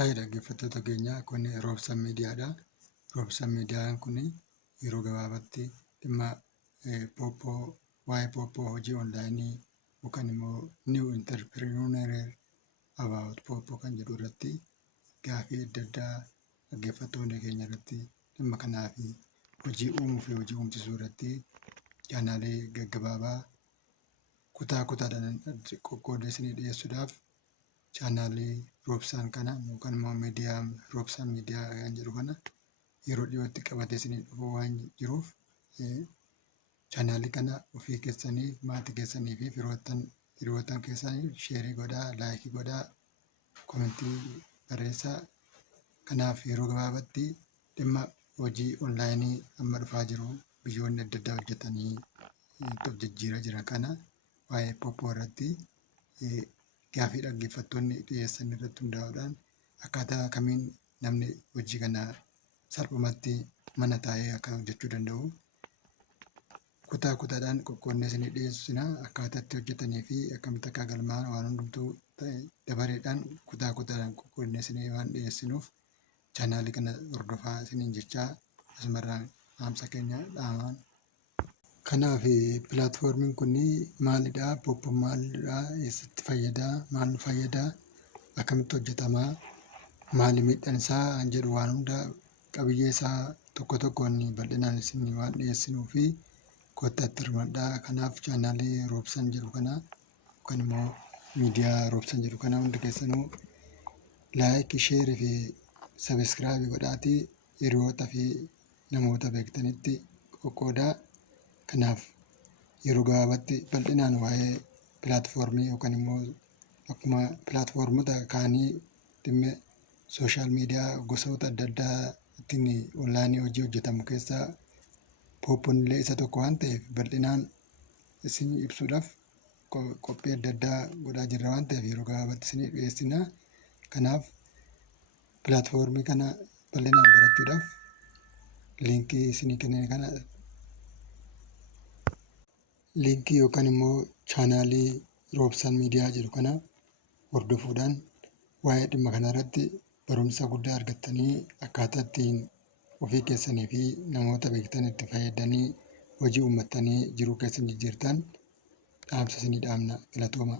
Hai dhaggeeffattoota keenya kun Roobsan Miidiyaadha. Roobsan Miidiyaan kun yeroo gabaabaatti dhimma waa'ee Pooppoo hojii onlaayinii yookaan immoo New Entrepreneur About Pooppoo kan jedhu irratti gaaffii adda addaa dhaggeeffattoonni keenya irratti dhimma kanaa fi hojii uumuu fi hojii uumsisuu irratti chaanaalee gaggabaabaa kutaa kutaadhaan qoqqoodee isinii dhiyeessuudhaaf chaanaalee Roobsan kana yookaan immoo miidiyaa Roobsan Miidiyaa kan jedhu kana yeroo dhiyootti qabatee isinii dhufuu waan jiruuf chaanaalii kana ofii keessanii, maatii keessanii fi hiriyoottan keessanii sheerii godhaa, laayikii godhaa, komentii barreessaa. Kanaaf yeroo gabaabaatti dhimma hojii onlaayinii amma dhufaa jiru biyyoonni adda addaa hojjetanii jijjiiraa jiran kana waa'ee Pooppoo irratti gaaffii dhaggeeffattoonni dhiyeessan irratti hundaa'uudhaan akkaataa kamiin namni hojii kana salphumatti mana taa'ee akka hojjechuu danda'u kutaa kutaadhaan qoqqoodnee isinii dhiyeessina. Akkaataa itti hojjetanii fi akkamitti akka galmaan waan hundumtuu dabareedhaan kutaa kutaadhaan qoqqoodnee isinii waan dhiyeessinuuf chaanaalii kana hordofaa isiniin jechaa asumarraan dhaamsa keenya dhaamaan. Kanaaf pilaatfoormiin kun maalidha? Pooppoon maalidha? Eessatti fayyadaa? Maal nu fayyadaa? Akkamitti hojjetamaa? Maali miidhaan isaa? An jedhu waan hunda qabiyyee isaa tokko tokkoon bal'inaan isin waan dhiyeessinuu fi kottaa itti hirmaadhaa. Kanaaf chaanaalii Roobsan jedhu kana yookaan immoo miidiyaa Roobsan jedhu kana hundi keessanuu laayikii, sheerii fi sabiskiraabii godhaatii hiriyoota fi namoota beektanitti qoqqoodaa. Kanaaf yeroo gabaabaatti bal'inaan waa'ee pilaatfoormii yookaan immoo akkuma pilaatfoormota kaanii dhimma sooshaal miidiyaa gosoota adda addaa ittiin onlaayinii hojii hojjetamu keessaa Pooppoon illee isa tokko waan ta'eef bal'inaan isin ibsuudhaaf qophii adda addaa godhaa jirra waan ta'eef yeroo gabaabaatti isin dhiyeessina. Kanaaf pilaatfoormii kana bal'inaan barachuudhaaf liinkii isinii kennine kana liinkii yookaan immoo chaanaalii Roobsan Miidiyaa jedhu kana hordofuudhaan waa'ee dhimma kana irratti barumsa guddaa argattanii akkaataa ittiin ofii keessanii fi namoota beektan itti fayyadanii hojii uummattanii jiruu keessan jijjiirtan dhaamsa isinii dhaamna. Galatooma.